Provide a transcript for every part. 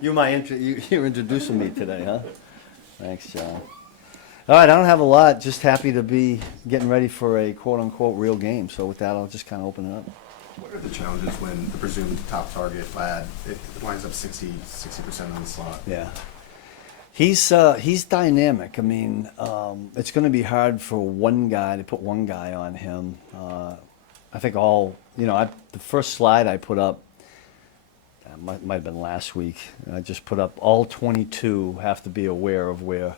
You're introducing me today, huh? Thanks, John. All right, I don't have a lot. Just happy to be getting ready for a quote-unquote real game. So with that, I'll just kind of open it up. What are the challenges when the presumed top target, Ladd, it winds up 60% on the slot? Yeah. He's dynamic. I mean, it's going to be hard for one guy to put one guy on him. I think the first slide I put up, might have been last week. I just put up all 22 have to be aware of where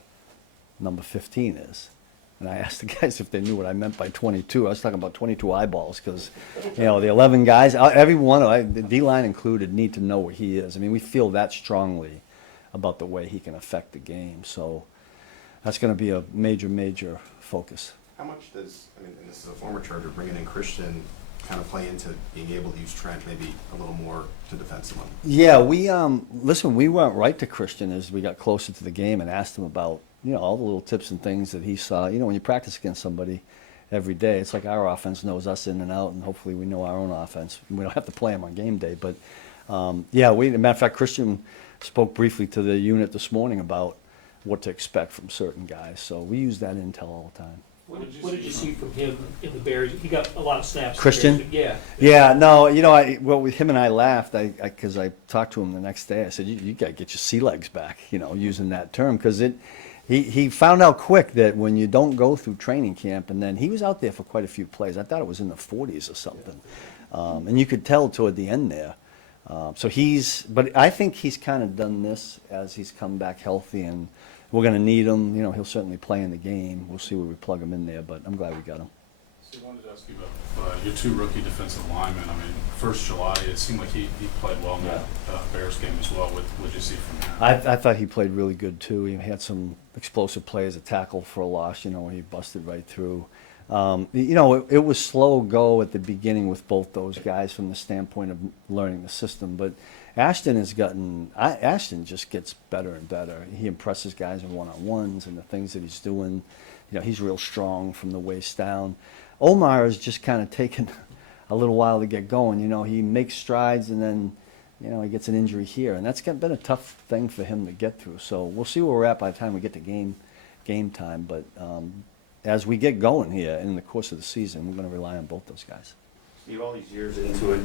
number 15 is. And I asked the guys if they knew what I meant by 22. I was talking about 22 eyeballs because, the 11 guys, every one, the D-line included, need to know where he is. I mean, we feel that strongly about the way he can affect the game. So that's going to be a major, major focus. How much does, and this is a former Charger, bringing in Christian kind of play into being able to use Trent maybe a little more to defend someone? Yeah, we went right to Christian as we got closer to the game and asked him about, all the little tips and things that he saw. When you practice against somebody every day, it's like our offense knows us in and out, and hopefully we know our own offense. We don't have to play them on game day, but as a matter of fact, Christian spoke briefly to the unit this morning about what to expect from certain guys. So we use that intel all the time. What did you see from him in the Bears? He got a lot of snaps. Christian? Yeah. Yeah, no, with him and I laughed because I talked to him the next day. I said, you got to get your sea legs back, using that term, because he found out quick that when you don't go through training camp, and then he was out there for quite a few plays. I thought it was in the 40s or something. And you could tell toward the end there. But I think he's kind of done this as he's come back healthy, and we're going to need him. He'll certainly play in the game. We'll see where we plug him in there, but I'm glad we got him. So I wanted to ask you about your two rookie defensive linemen. I mean, first July, it seemed like he played well in that Bears game as well. What did you see from him? I thought he played really good, too. He had some explosive plays, a tackle for a loss, where he busted right through. It was slow go at the beginning with both those guys from the standpoint of learning the system, but Ashton just gets better and better. He impresses guys in one-on-ones and the things that he's doing. He's real strong from the waist down. Omar has just kind of taken a little while to get going. He makes strides and then, he gets an injury here, and that's been a tough thing for him to get through. So we'll see where we're at by the time we get to game time, but as we get going here in the course of the season, we're going to rely on both those guys. Steve, all these years into it,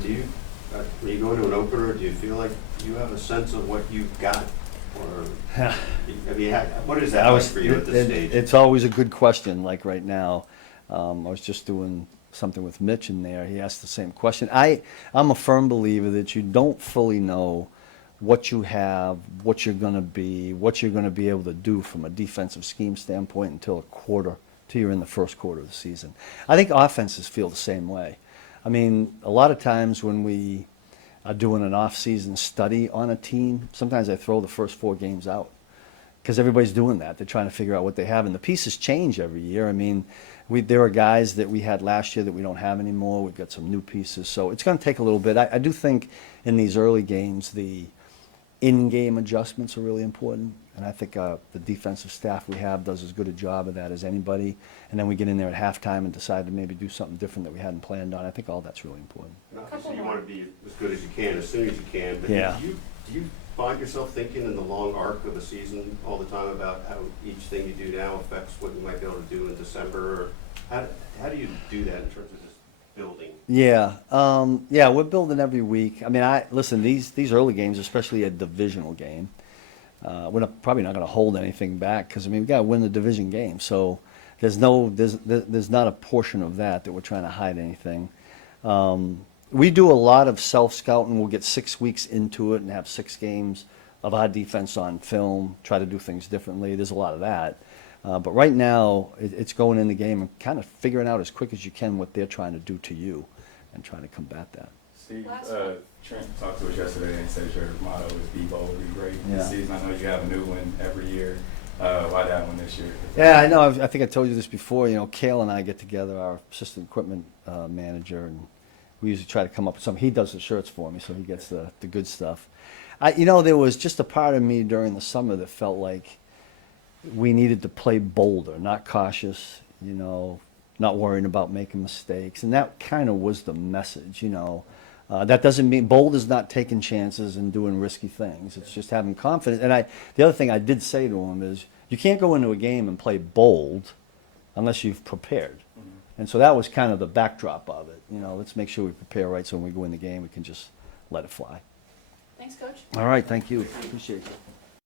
when you go into an opener, do you feel like you have a sense of what you've got? Or, what is that like for you at this stage? It's always a good question, like right now. I was just doing something with Mitch in there. He asked the same question. I'm a firm believer that you don't fully know what you have, what you're going to be able to do from a defensive scheme standpoint until you're in the first quarter of the season. I think offenses feel the same way. I mean, a lot of times when we are doing an off-season study on a team, sometimes I throw the first 4 games out because everybody's doing that. They're trying to figure out what they have, and the pieces change every year. I mean, there are guys that we had last year that we don't have anymore. We've got some new pieces, so it's going to take a little bit. I do think in these early games, the in-game adjustments are really important, and I think the defensive staff we have does as good a job of that as anybody. And then we get in there at halftime and decide to maybe do something different that we hadn't planned on. I think all that's really important. And obviously, you want to be as good as you can, as soon as you can. But yeah. Do you find yourself thinking in the long arc of a season all the time about how each thing you do now affects what you might be able to do in December? Or how do you do that in terms of just building? Yeah, we're building every week. I mean, listen, these early games, especially a divisional game, we're probably not going to hold anything back because we got to win the division game. So there's not a portion of that we're trying to hide anything. We do a lot of self-scouting. We'll get 6 weeks into it and have 6 games of our defense on film, try to do things differently. There's a lot of that. But right now, it's going in the game and kind of figuring out as quick as you can what they're trying to do to you and trying to combat that. Steve, Trent talked to us yesterday and said your motto is be bold, be great. Yeah. This season, I know you have a new one every year. Why that one this year? Yeah, I know. I think I told you this before. Kale and I get together, our assistant equipment manager, and we usually try to come up with something. He does the shirts for me, so he gets the good stuff. There was just a part of me during the summer that felt like we needed to play bolder, not cautious, not worrying about making mistakes. And that kind of was the message, That doesn't mean, bold is not taking chances and doing risky things. It's just having confidence. And the other thing I did say to him is, you can't go into a game and play bold unless you've prepared. And so that was kind of the backdrop of it. Let's make sure we prepare right so when we go in the game, we can just let it fly. Thanks, Coach. All right, thank you. Appreciate it.